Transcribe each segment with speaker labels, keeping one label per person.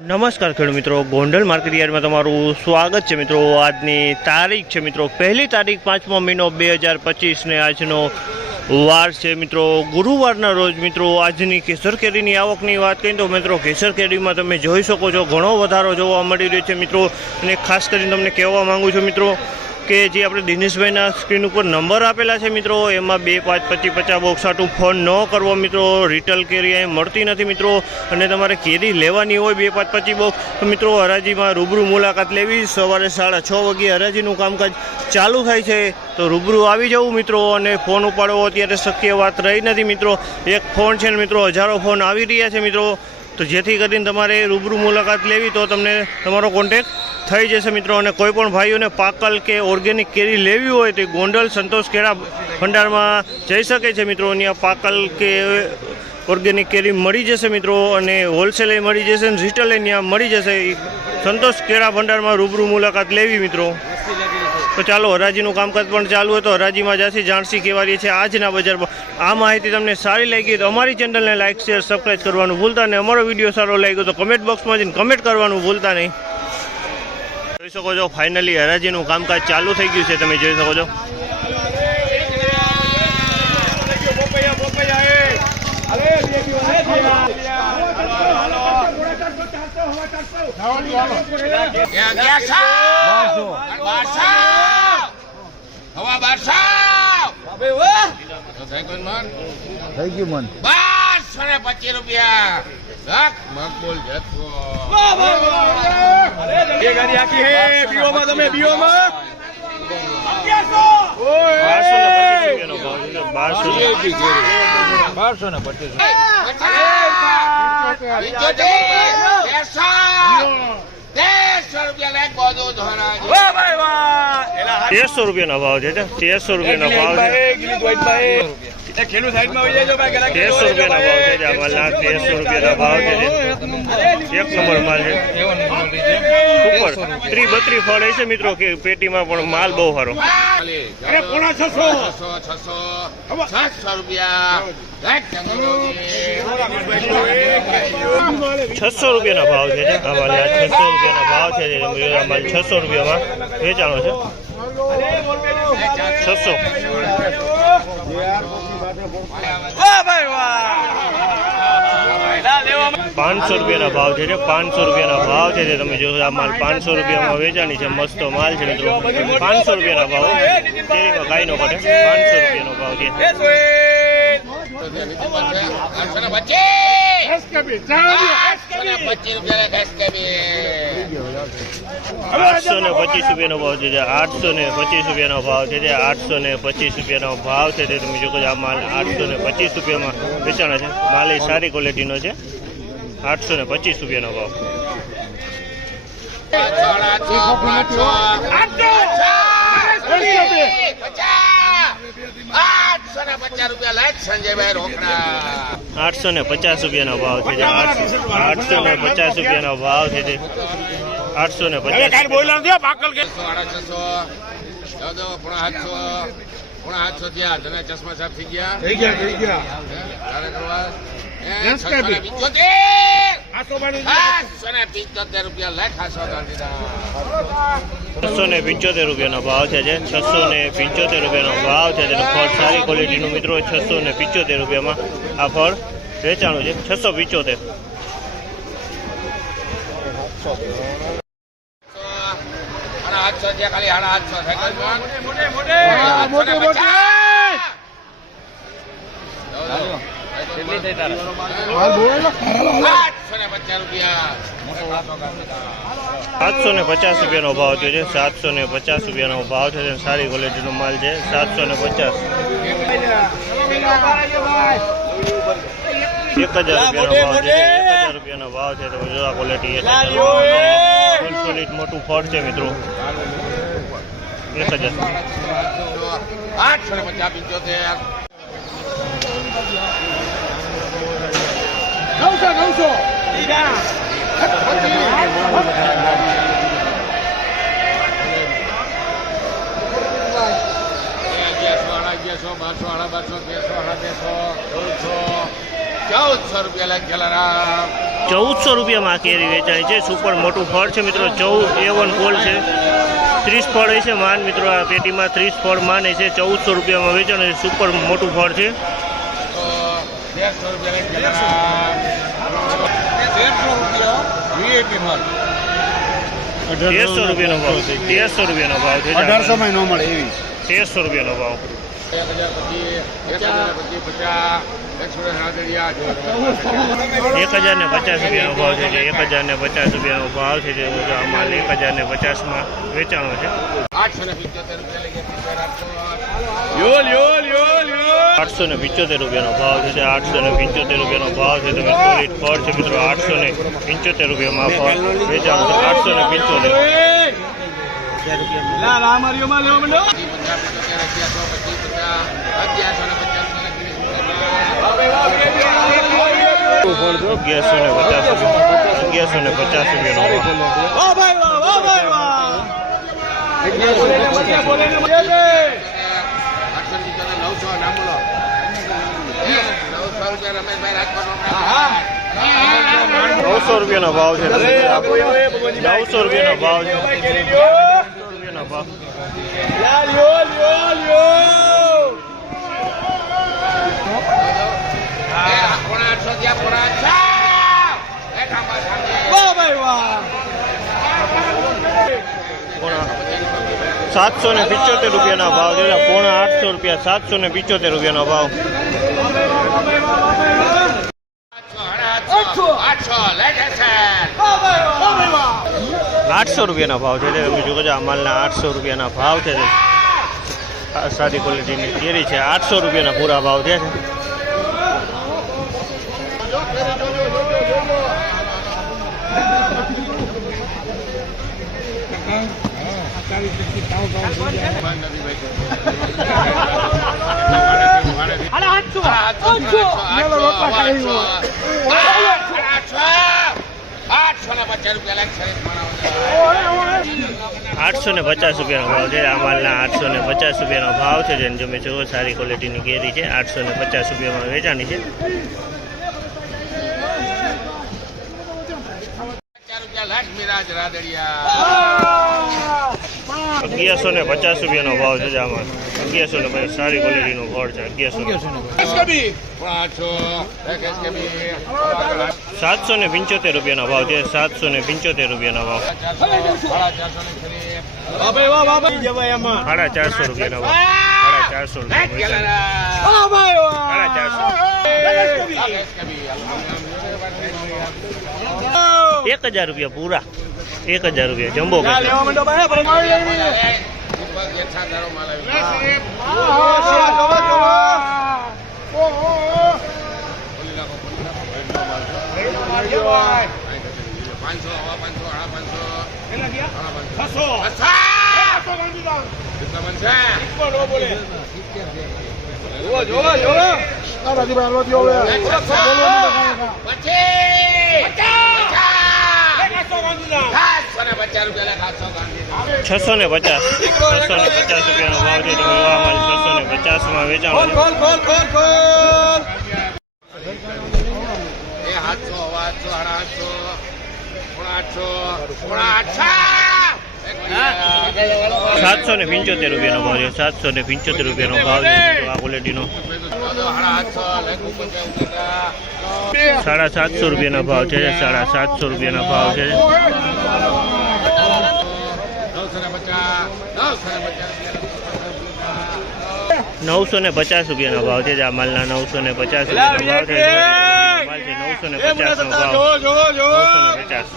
Speaker 1: નમસ્કાર ખેડૂત મિત્રો, ગોંડલ માર્કેટ યાર્ડમાં તમારું સ્વાગત છે મિત્રો. આજની તારીખ છે મિત્રો, પહેલી તારીખ પાંચમો મહિનો બે હજાર પચીસને આજનો વાર છે મિત્રો. ગુરુવારના રોજ મિત્રો, આજની કેસર કેરીની આવકની વાત કરીએ તો મિત્રો, કેસર કેરીમાં તમે જોઈ શકો છો, ઘણો વધારો જોવા મળી રહ્યો છે મિત્રો. અને ખાસ કરીને તમને કહેવા માંગુ છું મિત્રો કે જે આપણે દિનેશભાઈના સ્ક્રીન ઉપર નંબર આપેલા છે મિત્રો, એમાં બે પાંચ પચીસ પચાસ બોક્સ આટું ફોન ન કરવો મિત્રો રિટેલ કેરી અહીં મળતી નથી મિત્રો, અને તમારે કેરી લેવાની હોય બે પાંચ પચીસ બોક્સ તો મિત્રો હરાજીમાં રૂબરૂ મુલાકાત લેવી, સવારે સાડા છ વાગ્યે હરાજીનું કામકાજ ચાલુ થાય છે, તો રૂબરૂ આવી જવું મિત્રો, અને ફોન ઉપાડવો અત્યારે શક્ય વાત રહી નથી મિત્રો, એક ફોન છે ને મિત્રો, હજારો ફોન આવી રહ્યા છે મિત્રો તો જેથી કરીને તમારે રૂબરૂ મુલાકાત લેવી તો તમને તમારો કોન્ટેક થઈ જશે મિત્રો. અને કોઈ પણ ભાઈઓને પાકલ કે ઓર્ગેનિક કેરી લેવી હોય તો ગોંડલ સંતોષ કેળા ભંડારમાં જઈ શકે છે મિત્રો. અહીંયા પાકલ કે ઓર્ગેનિક કેરી મળી જશે મિત્રો. અને હોલસેલે મળી જશે અને રિટેલે ત્યાં મળી જશે. સંતોષ કેળા ભંડારમાં રૂબરૂ મુલાકાત લેવી મિત્રો. તો ચાલો હરાજીનું કામકાજ પણ ચાલુ હોય તો હરાજીમાં જાસી જાણસી કહેવાય છે આજના બજારમાં આ માહિતી તમને સારી લાગી તો અમારી ચેનલને લાઇક શેર સબસ્ક્રાઈબ કરવાનું ભૂલતા નહીં અમારો વીડિયો સારો લાગ્યો તો કમેન્ટ બોક્સમાં જઈને કમેન્ટ કરવાનું ભૂલતા નહીં જોઈ શકો છો ફાઇનલી હરાજીનું કામકાજ ચાલુ થઈ ગયું છે તમે જોઈ શકો છો
Speaker 2: હવા બારસો
Speaker 3: થઈ ગયું મન.
Speaker 2: બારસો ને પચીસ રૂપિયા. લખ મકબૂલ જથ્થો
Speaker 1: બારસો ને પચીસ રૂપિયા. ભાવ છે બારસો
Speaker 3: બારસો ને પચીસ
Speaker 2: તેરસો રૂપિયા ભાવ છે
Speaker 1: તેરસો રૂપિયાનો ભાવ છે તેરસો રૂપિયાનો ભાવ છે તેરસો રૂપિયાના ભાવ છે જે આ તેરસો રૂપિયાના ભાવ છે. એક નંબર માલ છે. ઉપર ત્રી બત્રી ફળ છે મિત્રો કે પેટીમાં પણ માલ બહુ સારો.
Speaker 2: છસો. રૂપિયા.
Speaker 1: છસો રૂપિયાના ભાવ છે આમાં છસો રૂપિયાના ભાવ છે છસો રૂપિયામાં વેચાણો છે. છસો. પાંચસો રૂપિયાના ભાવ છે પાંચસો રૂપિયાના ભાવ છે તમે જોશો આ માલ પાંચસો રૂપિયામાં વેચાણી છે. મસ્ત માલ છે મિત્રો. પાંચસો રૂપિયાના ભાવ. કેરીમાં કાંઈ નો પડે પાંચસો રૂપિયાનો ભાવ છે.
Speaker 2: આઠસો ને પચીસ આઠસો ને પચીસ
Speaker 1: રૂપિયાનો ભાવ છે જે આઠસો ને પચીસ રૂપિયાનો ભાવ છે. જે આઠસો ને પચીસ રૂપિયાનો ભાવ છે. તે તમે જોશો આ માલ આઠસો ને પચીસ રૂપિયામાં વેચાણ છે માલ એ સારી ક્વોલિટીનો છે. આઠસો ને પચીસ રૂપિયાનો ભાવ.
Speaker 2: આઠસો ને પચાસ
Speaker 1: રૂપિયાનો ભાવ છે આઠસો ને પચાસ રૂપિયાનો ભાવ છે આઠસો ને પચાસ
Speaker 2: ચશ્મા સાફ થઈ ગયા.
Speaker 3: થઈ ગયા થઈ ગયા.
Speaker 2: રૂપિયા લાખ
Speaker 1: છસો ને પંચોતેર રૂપિયાનો ભાવ છે જે. છસો ને પંચોતેર રૂપિયાનો ભાવ છે તેનો ફળ સારી ક્વોલિટીનું મિત્રો છસો ને પંચોતેર રૂપિયામાં આ ફળ વેચાણું છે. છસો પંચોતેર.
Speaker 2: રૂપિયા.
Speaker 1: સાતસો ને પચાસ રૂપિયાનો ભાવ થયો છે. સાતસો ને પચાસ રૂપિયાનો ભાવ છે તે સારી ક્વોલિટીનો માલ છે. સાતસો ને પચાસ. એક હજાર રૂપિયાનો ભાવ છે. એક હજાર રૂપિયાનો ભાવ છે. તો જોવા ક્વોલિટી એક હજાર મોટું ફળ છે મિત્રો. એક હજાર.
Speaker 2: આઠસો ને પચાસ પિંચોતેર.
Speaker 3: નવસો નવસો.
Speaker 2: અગિયારસો બારસો સાડા બારસો તેરસો સાડા તેરસો ચૌદસો ચૌદસો રૂપિયા લાખ ખેલારામ
Speaker 1: ચૌદસો રૂપિયામાં કેરી વેચાય છે. સુપર મોટું ફળ છે મિત્રો. ચૌદ એ વન ફોલ છે. ત્રીસ ફળ છે માન મિત્રો. આ પેટીમાં ત્રીસ ફળ માન છે ચૌદસો રૂપિયામાં વેચાણ છે સુપર મોટું ફળ છે.
Speaker 2: તેરસો રૂપિયા વીએપી માલ
Speaker 1: તેરસો રૂપિયાનો ભાવ તેરસો રૂપિયાનો ભાવ છે.
Speaker 3: અઢારસો માં ન મળે એવી.
Speaker 1: તેરસો રૂપિયાનો ભાવ.
Speaker 2: એક હજાર ને સાતડિયા જો
Speaker 1: એક હજાર ને પચાસ રૂપિયાનો ભાવ છે જે એક હજાર ને પચાસ રૂપિયાનો ભાવ છે જે બધો એક હજાર ને પચાસમાં વેચાણો છે.
Speaker 3: યોલ યોલ યોલ
Speaker 1: આઠસો ને પંચોતેર રૂપિયાનો ભાવ છે જે આઠસો ને પંચોતેર રૂપિયાનો ભાવ છે. તમે સોલિડ ફળ છે મિત્રો આઠસો ને પિંચોતેર રૂપિયામાં ફળ વેચાણ છે. આઠસો ને પંચોતેર.
Speaker 2: અગિયારસો ને પચાસ
Speaker 1: અગિયારસો ને પચાસ રૂપિયાનો
Speaker 2: નવસો રૂપિયા રમેશભાઈ રાજકોટ
Speaker 3: હા.
Speaker 1: નવસો રૂપિયાનો ભાવ છે
Speaker 3: અરે આપો યો એ ભગવાનજી.
Speaker 1: નવસો રૂપિયાનો ભાવ છે
Speaker 3: ભાઈ કેરી લ્યો.
Speaker 1: રૂપિયાનો ભાવ
Speaker 3: યા લ્યો લ્યો લ્યો
Speaker 2: પોણા આઠસો ત્યાં પોણા આઠસો એ ખાંભા સામે
Speaker 3: વાહ ભાઈ વાહ
Speaker 1: સાતસો ને પિંચોતેર રૂપિયાના ભાવ છે પોણા આઠસો રૂપિયા સાતસો ને પિંચોતેર રૂપિયાનો ભાવ
Speaker 2: આઠસો
Speaker 1: રૂપિયાના ભાવ છે તમે જુઓ છો માલના આઠસો રૂપિયાના ભાવ છે સારી ક્વોલિટીની કેરી છે. આઠસો રૂપિયાના પૂરા ભાવ છે.
Speaker 2: ચાલીસ 8, 8, 8 રોટલા
Speaker 1: ખાઈ ગયો 800 ને 50 રૂપિયાનો ભાવ છે. આ માલના 850 રૂપિયાનો ભાવ છે જેને તમે જો સારી ક્વોલિટીની કેરી છે. 850 રૂપિયામાં વેચાણી છે.
Speaker 2: લાખ રાદડિયા.
Speaker 1: અગિયારસો ને પચાસ રૂપિયાનો ભાવ છે આમાં. અગિયારસો ને પછી સારી ક્વોલિટીનો ફળ છે, અગિયારસો સાતસો ને પંચોતેર રૂપિયાનો ભાવ છે, સાતસો ને પંચોતેર રૂપિયાનો ભાવ.
Speaker 2: સાડા ચારસો
Speaker 1: રૂપિયાનો ભાવ. ચારસો રૂપિયા ચારસો. એક હજાર રૂપિયા પૂરા. એક હજાર રૂપિયા જમ્બો
Speaker 3: યા
Speaker 1: કેટલા
Speaker 3: લેવા માંડો ભાઈ ભાઈ
Speaker 2: પાંચસો હવા પાંચસો હવા પાંચસો હવા પાંચસો કેટલા બનશે
Speaker 3: જોવો જોવો જોવો આ રાજુભાઈ હાલવા દ્યો હવે.
Speaker 1: છસો ને પચાસ છસો ને પચાસ. રૂપિયાનો ભાવ છે તમે જોવા મળે છસો ને પચાસમાં
Speaker 2: એ આઠસો આઠસો સાડા આઠસો પોણા આઠસો પોણા આઠસો
Speaker 1: સાતસો ને પંચોતેર રૂપિયાનો ભાવ છે. સાતસો ને પંચોતેર રૂપિયાનો ભાવ છે. આ ક્વોલિટીનો
Speaker 2: સાડા
Speaker 1: સાતસો રૂપિયાનો ભાવ છે. સાડા સાતસો રૂપિયાના ભાવ છે.
Speaker 2: નવસો ને પચાસ
Speaker 1: રૂપિયાનો ભાવ છે. આ માલના નવસો ને પચાસ રૂપિયાનો ભાવ છે. નવસો ને પચાસ
Speaker 3: નો
Speaker 1: ભાવ. નવસો ને પચાસ.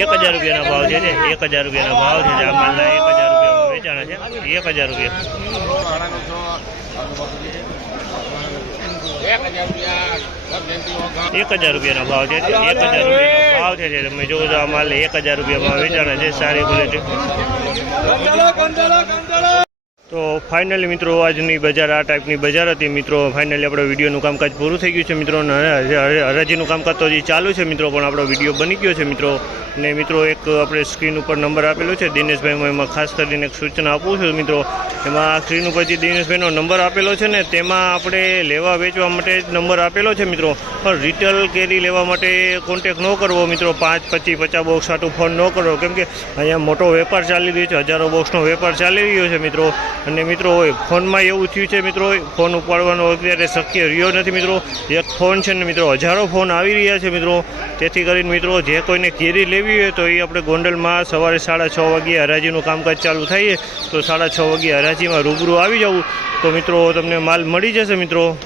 Speaker 1: એક હજાર રૂપિયાના ભાવ છે એક હજાર રૂપિયાના ભાવ છે આ માલના એક હજાર રૂપિયામાં વેચાણા છે. એક હજાર રૂપિયા.
Speaker 2: એક હજાર રૂપિયા
Speaker 1: રૂપિયાના ભાવ છે એક હજાર રૂપિયાનો ભાવ છે તમે જોવો છો આ માલ એક હજાર રૂપિયામાં વેચાણા છે, સારી ક્વોલિટી તો ફાઇનલી મિત્રો, આજની બજાર આ ટાઈપની બજાર હતી. મિત્રો ફાઇનલી આપણો વિડીયોનું કામકાજ પૂરું થઈ ગયું છે મિત્રો. હરાજીનું કામકાજ તો હજી ચાલુ છે મિત્રો, પણ આપણો વીડિયો બની ગયો છે મિત્રો. ને મિત્રો, એક આપણે સ્ક્રીન ઉપર નંબર આપેલો છે. દિનેશભાઈ, હું એમાં ખાસ કરીને એક સૂચના આપું છું. મિત્રો, એમાં સ્ક્રીન ઉપર જે દિનેશભાઈનો નંબર આપેલો છે ને, તેમાં આપણે લેવા વેચવા માટે જ નંબર આપેલો છે, મિત્રો. પણ રિટેલ કેરી લેવા માટે કોન્ટેક ન કરવો, મિત્રો. પાંચ, પચીસ, પચાસ બોક્સ આટું ફોન ન કરવો. કેમ કે અહીંયા મોટો વેપાર ચાલી રહ્યો છે. હજારો બોક્સનો વેપાર ચાલી રહ્યો છે, મિત્રો. અને મિત્રો ફોનમાં એવું થયું છે, મિત્રો ફોન ઉપાડવાનો અત્યારે શક્ય રહ્યો નથી, મિત્રો. એક ફોન છે ને, મિત્રો, હજારો ફોન આવી રહ્યા છે, મિત્રો. તેથી કરીને, મિત્રો, જે કોઈને કેરી લેવી હોય તો એ આપણે ગોંડલમાં સવારે સાડા છ વાગ્યે હરાજીનું કામકાજ ચાલુ થાય તો સાડા છ વાગ્યે હરાજીમાં રૂબરૂ આવી જવું. તો મિત્રો, તમને માલ મળી જશે મિત્રો.